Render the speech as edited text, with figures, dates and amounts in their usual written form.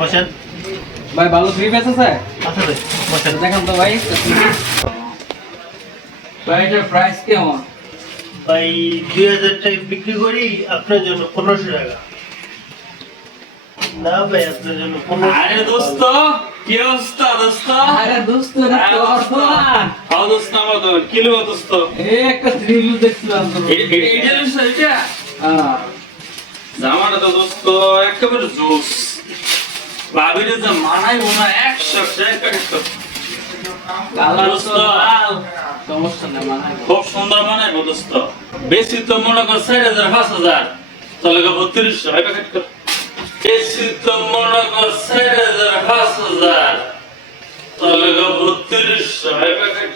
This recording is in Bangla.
বসেন ভাই ভালো থ্রি পিস আছে? আচ্ছা ভাই বসেন। দেখান তো ভাই। ভাই এটার প্রাইস কেমন? ভাই 2000 টাকা বিক্রি করি, আপনার জন্য 1500 টাকা। না ভাই আপনার জন্য 1500। আরে দোস্ত, কি অবস্থা দোস্ত? আরে দোস্ত এটা হ্যাঁ, তো দোস্ত। অফার। হ্যাঁ দোস্ত, আমার তো কি লইবো দোস্ত? এই একটা থ্রি পিস দেখছিলাম তো। এটা লইছ এটা? হ্যাঁ। জামাটা তো দোস্ত একেবারে জোস। ভাবিরে যে মানাইবো না 100 টাকা। কালার দোস্ত, তো লাল। সমস্যা নেই মানায়। খুব সুন্দর মানাইবো দোস্ত। বেশি তো মনে কর 4000 5000, তাহলে 3200 হয় প্যাকেট কর। বেশি তো মনে কর 4000 5000, তাহলে 3200 হয় প্যাকেট